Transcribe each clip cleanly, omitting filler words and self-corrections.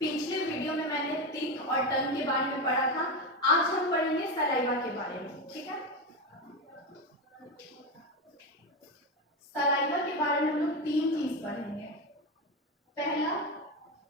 पिछले वीडियो में मैंने टीथ और टंग के बारे में पढ़ा था। आज हम पढ़ेंगे सलाइवा के बारे में। ठीक है, सलाइवा के बारे में हम लोग तीन चीज पढ़ेंगे। पहला,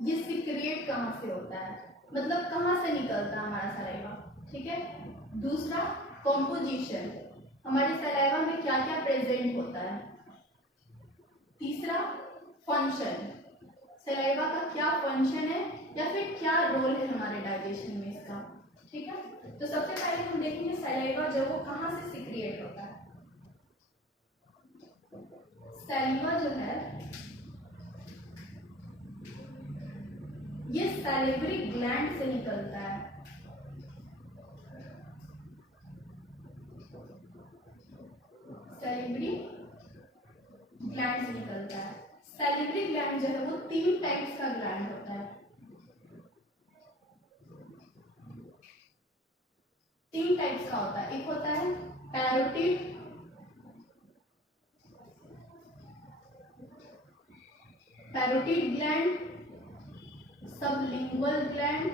ये सिक्रेट कहाँ से होता है, मतलब कहाँ से निकलता है हमारा सलाइवा। ठीक है। दूसरा, कॉम्पोजिशन, हमारे सलाइवा में क्या क्या प्रेजेंट होता है। तीसरा, फंक्शन, सलाइवा का क्या फंक्शन है या फिर क्या रोल है हमारे डाइजेशन में इसका। ठीक है, तो सबसे पहले हम देखेंगे सलाइवा जो वो कहाँ से सिक्रिएट होता है। सलाइवा जो है ये सैलिवरी ग्लैंड से निकलता है। सैलिवरी ग्लैंड से निकलता है। सैलिवरी ग्लैंड जो है वो तीन टाइप्स का ग्लैंड होता है। तीन टाइप्स का होता है। एक होता है parotid, parotid gland, sublingual gland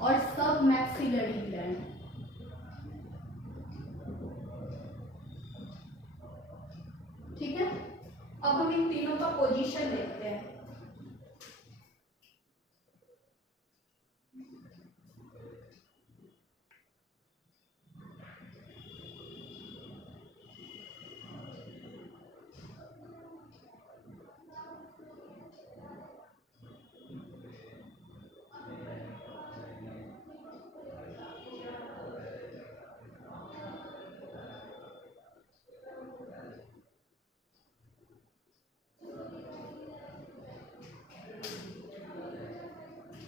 और सब मैक्सिलरी ग्लैंड। ठीक है, अब हम इन तीनों का पोजीशन देखते हैं।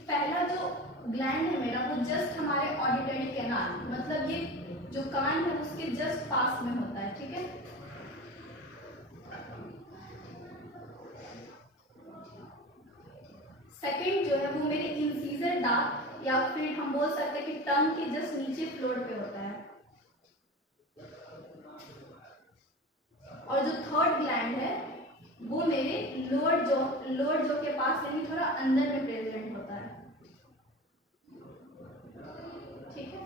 पहला जो ग्लैंड है मेरा वो जस्ट हमारे ऑडिटरी कैनाल, मतलब ये जो कान है उसके जस्ट पास में होता है। ठीक है, सेकंड जो है वो मेरे इंसीजर दांत या फिर हम बोल सकते हैं कि टंग के जस्ट नीचे फ्लोर पे होता है। और जो थर्ड ग्लैंड है वो मेरे लोअर जो के पास यानी थोड़ा अंदर में प्रेजेंट होता है। ठीक है,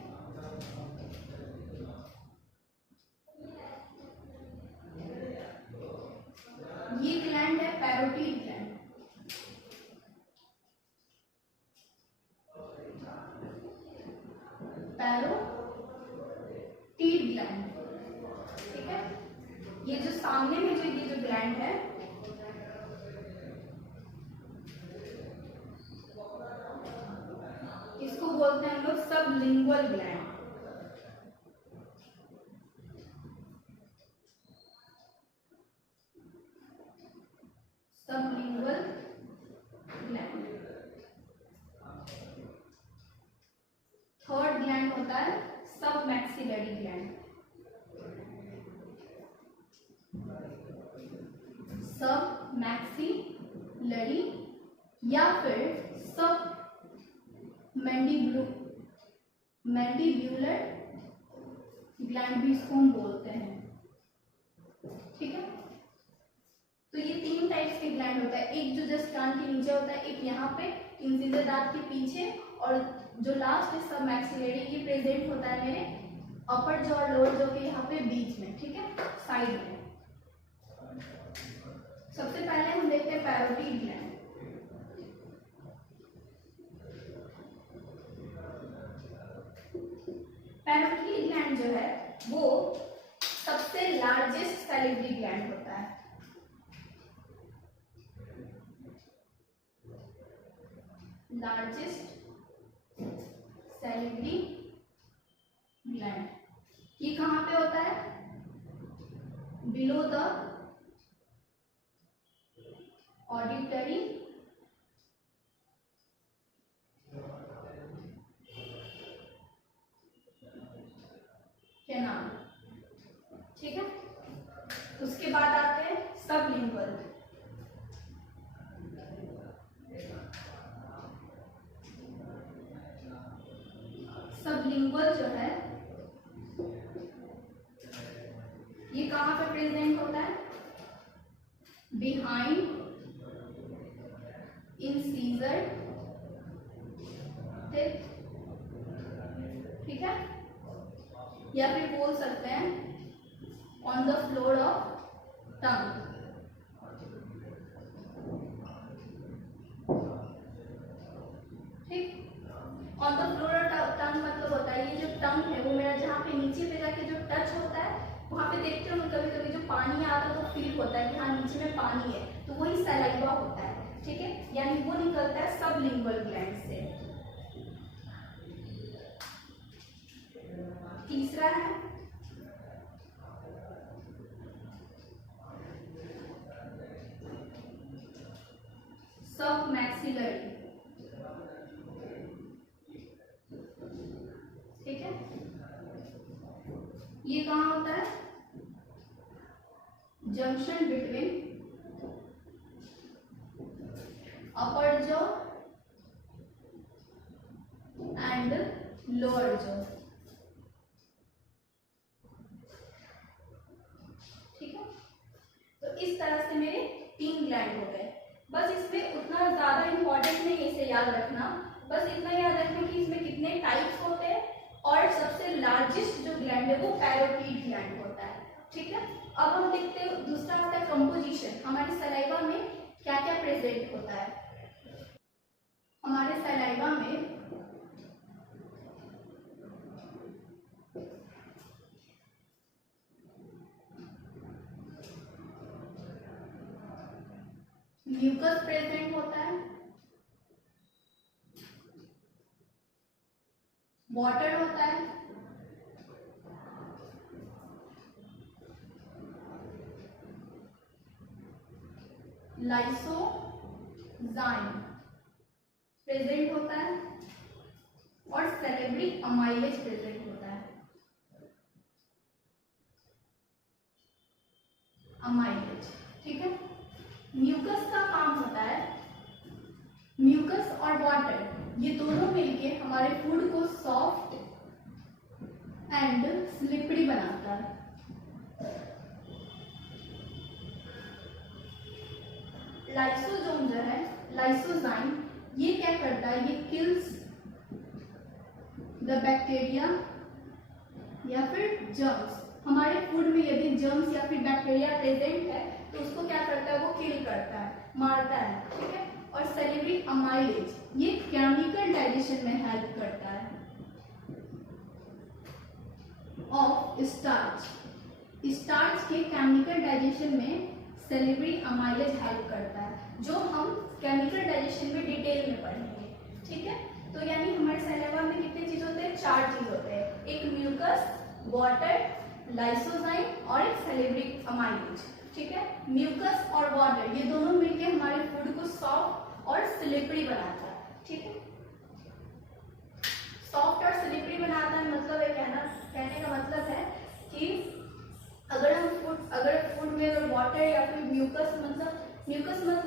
ये ग्लैंड है पैरोटिड ग्लैंड। Parotid gland. ठीक है, ये जो सामने में ये जो ग्लैंड है इसको बोलते हैं हम लोग sublingual gland. Sublingual gland. Third gland होता है सब मैक्सिलरी ग्लैंड। सब मैक्सिलरी या फिर सब मैंडिब्यूलर ग्लैंड भी इसको हम बोलते हैं। ठीक है, तो ये तीन टाइप्स के ग्लैंड होता है। एक जो जस्ट कान के नीचे होता है, एक यहाँ पे इंसिजर दांत के पीछे, और जो लास्ट है सब मैक्सिलरी, ये प्रेजेंट होता है मेरे अपर जॉ और लोअर जॉ के यहाँ पे बीच में। ठीक है, साइड में। सबसे पहले हम देखते हैं पैरोटिड ग्लैंड। पैरोटिड ग्लैंड जो है वो सबसे लार्जेस्ट सैलिवरी ग्लैंड होता है। लार्जेस्ट सैलिवरी ग्लैंड ये कहाँ पे होता है? Below the auditory canal. ठीक है, उसके बाद आते हैं सबलिंगुअल। सबलिंगुअल जो है ये कहाँ पे प्रेजेंट होता है? बिहाइंड इंसीजर टिप, ठीक है, या फिर बोल सकते हैं on the floor of tongue. ठीक, on the floor of tongue मतलब होता है ये जो टंग है वो मेरा जहाँ पे नीचे पे जाके जो टच होता है वहाँ पे देखते हो कभी कभी जो पानी आता है तो फील होता है कि हाँ नीचे में पानी है, तो वही सलाइवा होता है। ठीक है, यानी वो निकलता है सबलिंगुअल ग्लैंड से। तीसरा है सब मैक्सिलरी। ठीक है, ये कहाँ होता है? Junction between upper jaw and lower jaw. ठीक है, तो इस तरह से मेरे 3 ग्लैंड हो गए। बस इसमें उतना ज्यादा इंपॉर्टेंट नहीं है इसे याद रखना, बस इतना याद रखना कि इसमें कितने टाइप्स होते हैं और सबसे लार्जेस्ट जो ग्लैंड है वो पैरोटिड ग्लैंड होता है। ठीक है, अब हम देखते हैं दूसरा आता है कंपोजिशन। हमारे सलाइवा में क्या क्या प्रेजेंट होता है? हमारे सलाइवा में म्यूकस प्रेजेंट होता है, वाटर होता है, लाइसोजाइम प्रेजेंट होता है और सेलेब्री अमाइलेज प्रेजेंट होता है। अमाइलेज, ठीक है। म्यूकस का काम होता है, म्यूकस और वाटर ये दोनों मिलके हमारे फूड को सॉफ्ट एंड स्लिपरी बनाता है। लाइसोसोम जो है, लाइसोजाइम, ये क्या करता है? ये किल्स द बैक्टीरिया या फिर जर्म्स। हमारे फूड में यदि जर्म्स या फिर बैक्टीरिया प्रेजेंट है तो उसको क्या करता है? वो किल करता है, मारता है। ठीक है, और सेलेब्री अमाइलेज ये केमिकल डाइजेशन में हेल्प करता है ऑफ स्टार्च। स्टार्च के केमिकल डाइजेशन में सेलेब्री अमाइलेज हेल्प करता है, जो हम केमिकल डाइजेशन में डिटेल में पढ़ेंगे। ठीक है, तो यानी हमारे सलाइवा में कितने चीज होते हैं? 4 चीज होते हैं, एक म्यूकस, वाटर, लाइसोजाइम और एक सेलेब्री अमाइलेज। ठीक है, म्यूकस और वाटर ये दोनों मिलकर हमारे फूड को सॉफ्ट और स्लिपरी बनाता है। ठीक है, सॉफ्ट और स्लिपरी बनाता है मतलब है कहने का मतलब है कि अगर फूड में अगर वाटर या फिर म्यूकस मतलब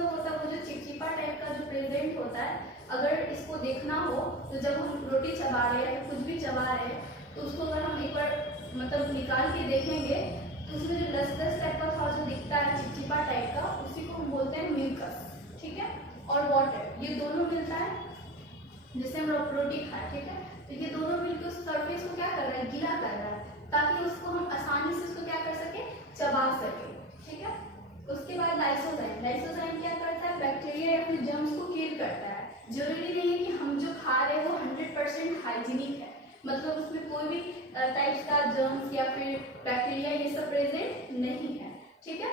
होता है वो जो चिपचिपा टाइप का जो प्रेजेंट होता है, अगर इसको देखना हो तो जब हम रोटी चबा रहे हैं या कुछ भी चबा रहे हैं तो उसको अगर हम एक बार मतलब निकाल के देखेंगे तो उसमें जो लस टाइप का थोड़ा जो दिखता है चिपचिपा टाइप का, उसी को हम बोलते हैं म्यूकस। ठीक है, और वाटर ये दोनों मिलता है जैसे हम लोग रोटी खाए। ठीक है, तो ये दोनों मिलकर उस सरफेस को क्या कर रहा है? गीला कर रहा है, ताकि उसको हम आसानी से उसको क्या कर सके? चबा सके। ठीक है, उसके बाद लाइसोजाइम क्या करता है? बैक्टीरिया या फिर जर्म्स को किल करता है। जरूरी नहीं है कि हम जो खा रहे हैं वो 100% हाइजीनिक है, मतलब उसमें कोई भी टाइप्स का जर्म्स या फिर बैक्टीरिया ये सब प्रेजेंट नहीं है। ठीक है,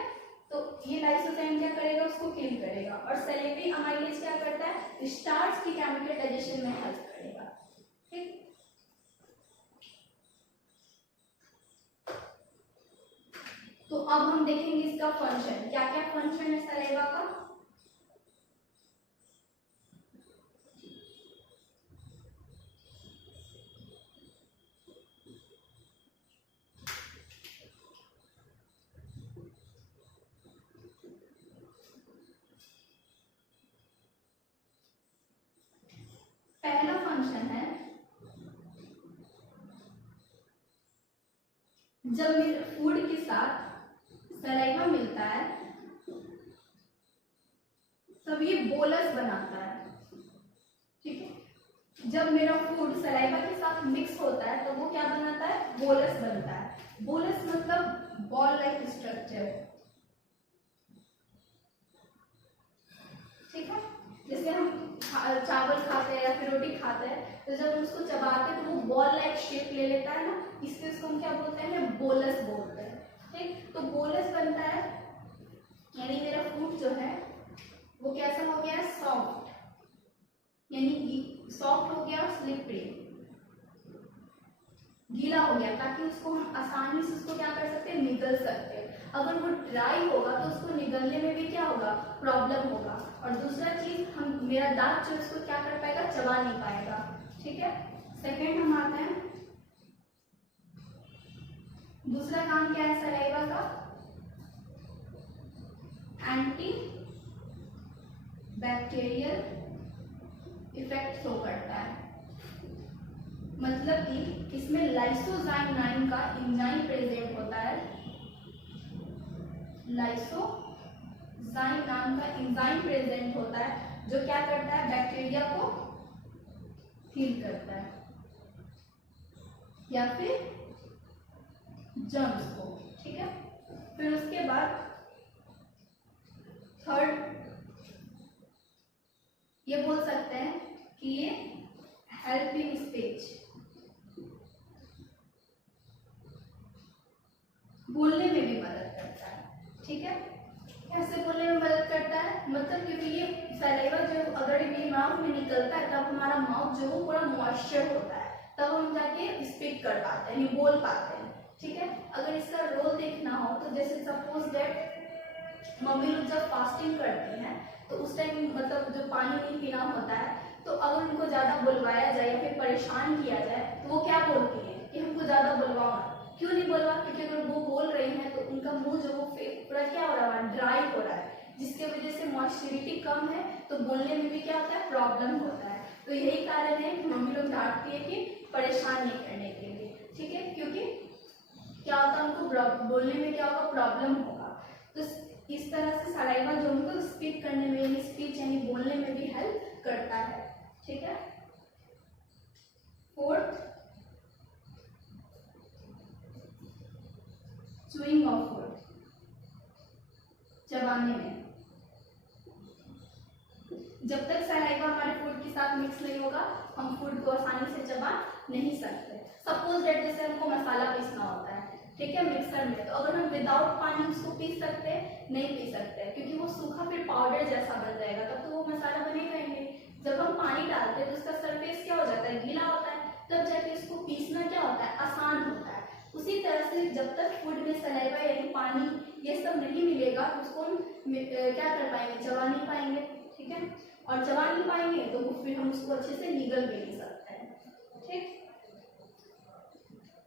तो ये लाइसोजाइम क्या करेगा? उसको किल करेगा। और सेलेब्री अमाइलेज क्या करता है? स्टार्च की केमिकल डाइजेशन में हेल्प करेगा। ठीक, तो अब हम देखेंगे इसका फंक्शन, क्या क्या फंक्शन है सलाइवा का। पहला फंक्शन है जब मेरे फूड के साथ सलाइवा मिलता है तब ये बोलस बनाता है, ठीक है। जब मेरा फूड सलाइवा के साथ मिक्स होता है तो वो क्या बनाता है, बोलस बनता है। बोलस मतलब बॉल लाइक स्ट्रक्चर, ठीक है। जैसे हम चावल खाते हैं या फिर रोटी खाते हैं तो जब हम उसको चबाते हैं तो वो बॉल लाइक शेप ले लेता है ना, इसलिए उसको हम क्या बोलते हैं, बोलस बोलते हैं, ठीक। तो बोलस बनता है, यानी मेरा फूड जो है वो कैसा हो गया, सॉफ्ट, यानी सॉफ्ट हो गया, स्लिपरी, गीला हो गया, ताकि उसको हम आसानी से उसको क्या कर सकते हैं, निगल सकते हैं। अगर वो ड्राई होगा तो उसको निगलने में भी क्या होगा, प्रॉब्लम होगा। और दूसरा चीज, हम मेरा दांत जो इसको क्या कर पाएगा, चबा नहीं पाएगा, ठीक है। सेकेंड हम आते हैं, दूसरा काम क्या है सलाइवा का, एंटी बैक्टीरियल इफेक्ट शो करता है। मतलब कि इसमें लाइसोजाइम नाम का एंजाइम प्रेजेंट होता है, लाइसोजाइम नाम का एंजाइम प्रेजेंट होता है जो क्या करता है, बैक्टीरिया को किल करता है या फिर जर्म्स को, ठीक है। फिर उसके बाद थर्ड ये बोल सकते हैं कि ये हेल्पिंग स्पीच, बोलने में भी मदद करता है, ठीक है। कैसे बोलने में मदद करता है, मतलब क्योंकि ये सलाइवा जो अगर ये माउथ में निकलता है तब हमारा माउथ जो वो पूरा मॉइस्चर होता है, तब हम जाके स्पीक कर पाते हैं, बोल पाते हैं, ठीक है। अगर इसका रोल देखना हो तो जैसे सपोज दैट मम्मी लोग जब फास्टिंग करते हैं तो उस टाइम मतलब जो पानी नहीं पीना होता है, तो अगर उनको ज़्यादा बुलवाया जाए या फिर परेशान किया जाए तो वो क्या बोलती है कि हमको ज़्यादा बुलवाओ ना। क्यों नहीं बोलवा, क्योंकि अगर वो बोल रही हैं तो उनका मुंह जो वो पूरा क्या हो रहा है, ड्राई हो रहा है, जिसके वजह से मॉइस्चरिटी कम है तो बोलने में भी क्या होता है, प्रॉब्लम होता है। तो यही कारण है कि मम्मी लोग डांटती है कि परेशान नहीं करने के लिए, ठीक है, क्योंकि क्या होता है, उनको बोलने में क्या होगा, प्रॉब्लम होगा। तो इस तरह से सलाइवा जो उनको स्पीक करने में, यानी स्पीच यानी बोलने में भी हेल्प करता है, ठीक है। फोर्थ, चूइंग ऑफ फूड, चबाने में। जब तक सलाइवा हमारे फूड के साथ मिक्स नहीं होगा हम फूड को आसानी से चबा नहीं सकते। सपोज दैट जैसे हमको मसाला पीसना होता है, ठीक है, मिक्सर में, तो अगर हम विदाउट पानी उसको पीस सकते हैं, नहीं पी सकते, क्योंकि वो सूखा फिर पाउडर जैसा बन जाएगा, तब तो वो मसाला बनेगा ही नहीं। जब हम पानी डालते हैं तो उसका सरफेस क्या हो जाता है, गीला होता है, तब जाके उसको पीसना क्या होता है, आसान होता है। उसी तरह से जब तक फूड में सलाइवा यानी पानी ये सब नहीं मिलेगा उसको हम क्या कर पाएंगे, चबा नहीं पाएंगे, ठीक है। और चबा नहीं पाएंगे तो फिर हम उसको अच्छे से निगल भी नहीं सकते हैं, ठीक।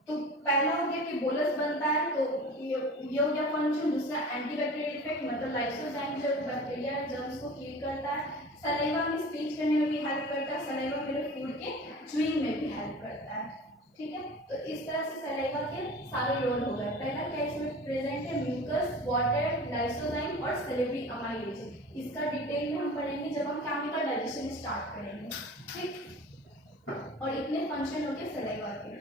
तो पहला हो गया कि बोलस बनता है, तो ये हो गया फंक्शन। दूसरा एंटीबैक्टीरियल इफेक्ट, मतलब लाइसोजाइम जो बैक्टीरिया जर्म्स को किल करता है। सलाइवा में स्पीच करने में भी हेल्प करता है, सलाइवा मेरे फूड के च्यूइंग में भी हेल्प करता है, ठीक है। तो इस तरह से सलाइवा के सारे रोल हो गए। पहला क्या इसमें प्रेजेंट है, म्यूकस, वाटर, लाइसोजाइम और सेलेब्री अमाइलेज। इसका डिटेल में हम पढ़ेंगे जब हम केमिकल डाइजेशन स्टार्ट करेंगे, ठीक। और इतने फंक्शन हो गए सलाइवा के।